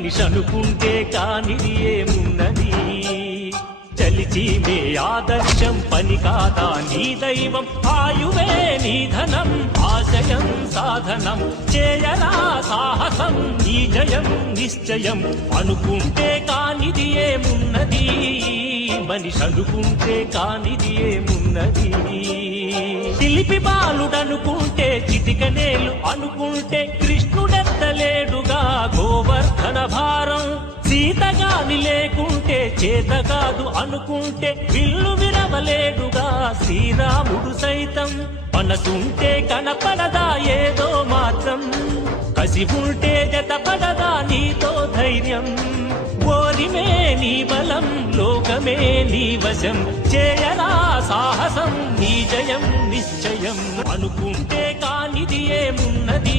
మనిషి అనుకుంటే కానిది ఏమున్నది చలిచి మే ఆదర్శం పని కాదా నీ దైవం ఆయువే నీ ధనం ఆశయం సాధనం చేయరా సాహసం నీ జయం నిశ్చయం అనుకుంటే కానిది ఏమున్నది మనిషి అనుకుంటే కానిది ఏమున్నది చిలిపి బాలుడనుకుంటే చిటికనేలు అనుకుంటే కృష్ణుడెత్తలేడుగా గోవర్ధన భారం సీతగాని లేకుంటే చేత కాదు అనుకుంటే విల్లు విరవలేడుగా శ్రీరాముడు సైతం మనసుంటే కనపడదా ఏదో మాత్రం కసి ఉంటే జతపడదా నీతో ధైర్యం ఓరిమే నీ బలం లోకమే నీ వశం చేయరా సాహసం నీ జయం నిశ్చయం అనుకుంటే కానిది ఏమున్నది